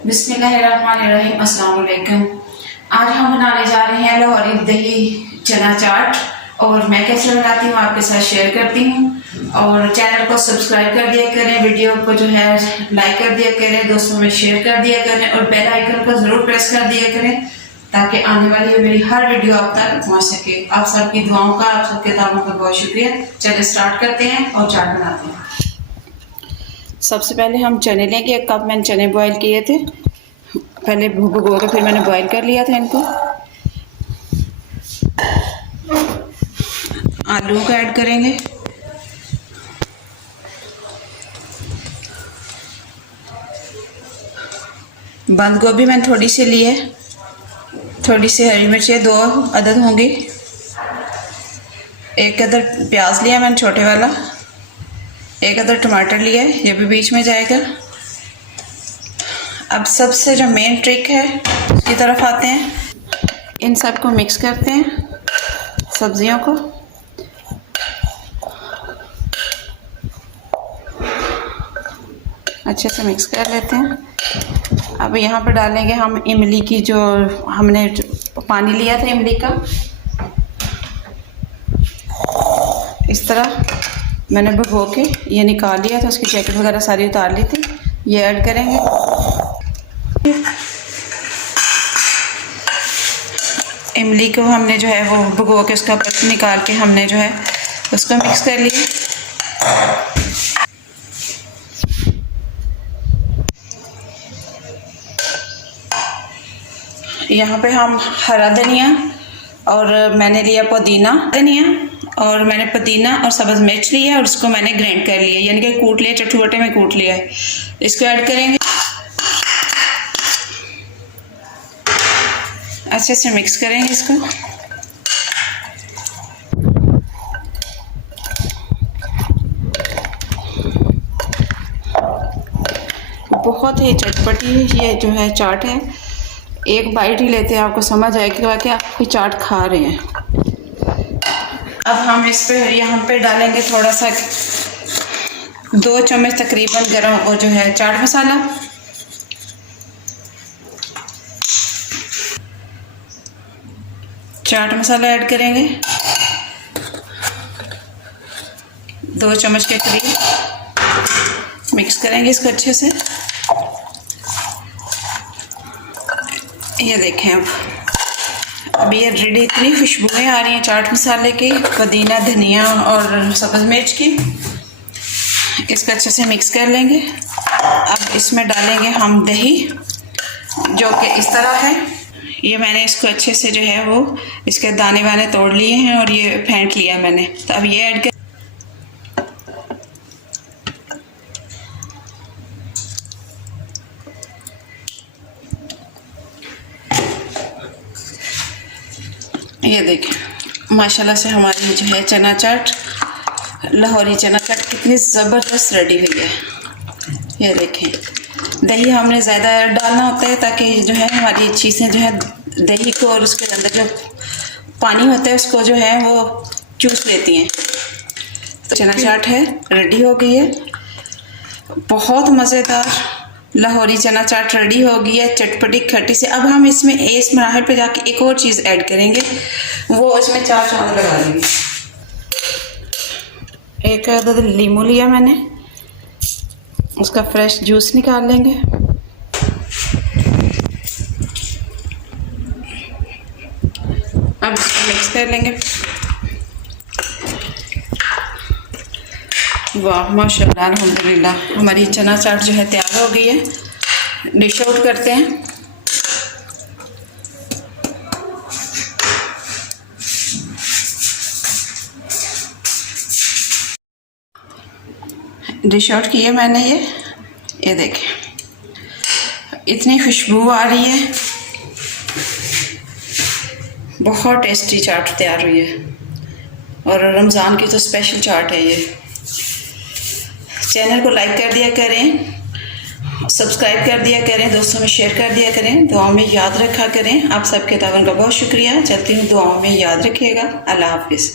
बिस्मिल्लाहिर्रहमानिर्रहीम। अस्सलाम वालेकुम। आज हम बनाने जा रहे हैं लाहौरी दही चना चाट, और मैं कैसे बनाती हूँ आपके साथ शेयर करती हूँ। और चैनल को सब्सक्राइब कर दिया करें, वीडियो को जो है लाइक कर दिया करें, दोस्तों में शेयर कर दिया करें और बेल आइकन को ज़रूर प्रेस कर दिया करें ताकि आने वाली मेरी हर वीडियो आप तक पहुँच सके। आप सबकी दुआओं का, आप सबके ताबों का बहुत शुक्रिया। चलिए स्टार्ट करते हैं और चाट बनाते हैं। सबसे पहले हम चने लेंगे। 1 कप मैंने चने बॉईल किए थे, पहले भिगो के फिर मैंने बॉईल कर लिया था इनको। आलू को ऐड करेंगे, बंद गोभी मैंने थोड़ी सी ली है, थोड़ी सी हरी मिर्चें 2 अदद होंगी, 1 अदद प्याज लिया मैंने छोटे वाला, 1 अदद टमाटर लिया है, ये भी बीच में जाएगा। अब सबसे जो मेन ट्रिक है उसकी तरफ आते हैं। इन सब को मिक्स करते हैं, सब्जियों को। अच्छे से मिक्स कर लेते हैं। अब यहाँ पर डालेंगे हम इमली की, जो हमने पानी लिया था इमली का, इस तरह मैंने भिगो के ये निकाल लिया था, उसकी जैकेट वगैरह सारी उतार ली थी। ये ऐड करेंगे। इमली को हमने जो है वो भिगो के उसका पत्ती निकाल के हमने जो है उसको मिक्स कर लिया। यहाँ पे हम हरा धनिया और मैंने लिया पुदीना, धनिया और मैंने पुदीना और सब्ज़ मिर्च लिया और उसको मैंने ग्राइंड कर लिया, यानी कि कूट लिया, चटुवटे में कूट लिया है। इसको ऐड करेंगे, अच्छे से मिक्स करेंगे इसको। बहुत ही चटपटी ये जो है चाट है, एक बाइट ही लेते हैं आपको समझ आएगा कि आप कोई चाट खा रहे हैं। अब हम इस पे यहाँ पे डालेंगे थोड़ा सा 2 चम्मच तकरीबन गरम और जो है चाट मसाला, चाट मसाला ऐड करेंगे 2 चम्मच के करीब। मिक्स करेंगे इसको अच्छे से। ये देखें, अब ये रेडी, इतनी खुशबुएं आ रही हैं चाट मसाले की, पुदीना, धनिया और सब्ज़ मिर्च की। इसको अच्छे से मिक्स कर लेंगे। अब इसमें डालेंगे हम दही, जो कि इस तरह है। ये मैंने इसको अच्छे से जो है वो इसके दाने वाने तोड़ लिए हैं और ये फेंट लिया मैंने। तो अब ये ऐड कर, ये देखें माशाल्लाह से हमारी जो है चना चाट, लाहौरी चना चाट कितनी ज़बरदस्त रेडी हुई है। ये देखें, दही हमने ज़्यादा डालना होता है ताकि जो है हमारी चीज़ें जो है दही को और उसके अंदर जो पानी होता है उसको जो है वो चूस लेती हैं। तो चना चाट है, रेडी हो गई है। बहुत मज़ेदार लाहौरी चना चाट रेडी हो गई है, चटपटी खट्टी से। अब हम इसमें इस मराहल पे जाके एक और चीज़ ऐड करेंगे, वो इसमें 4 चावल लगा देंगे। 1 अदद लीमू लिया मैंने, उसका फ्रेश जूस निकाल लेंगे। अब इसको मिक्स कर लेंगे। वाह माशाल्लाह, अल्हम्दुलिल्लाह, हमारी चना चाट जो है तैयार हो गई है। डिश आउट करते हैं। डिश आउट किया मैंने। ये देखें, इतनी खुशबू आ रही है, बहुत टेस्टी चाट तैयार हुई है और रमज़ान की तो स्पेशल चाट है ये। चैनल को लाइक कर दिया करें, सब्सक्राइब कर दिया करें, दोस्तों में शेयर कर दिया करें, दुआओं में याद रखा करें। आप सबके तावन का बहुत शुक्रिया। चलती हूँ, दुआओं में याद रखिएगा। अल्लाह हाफिज़।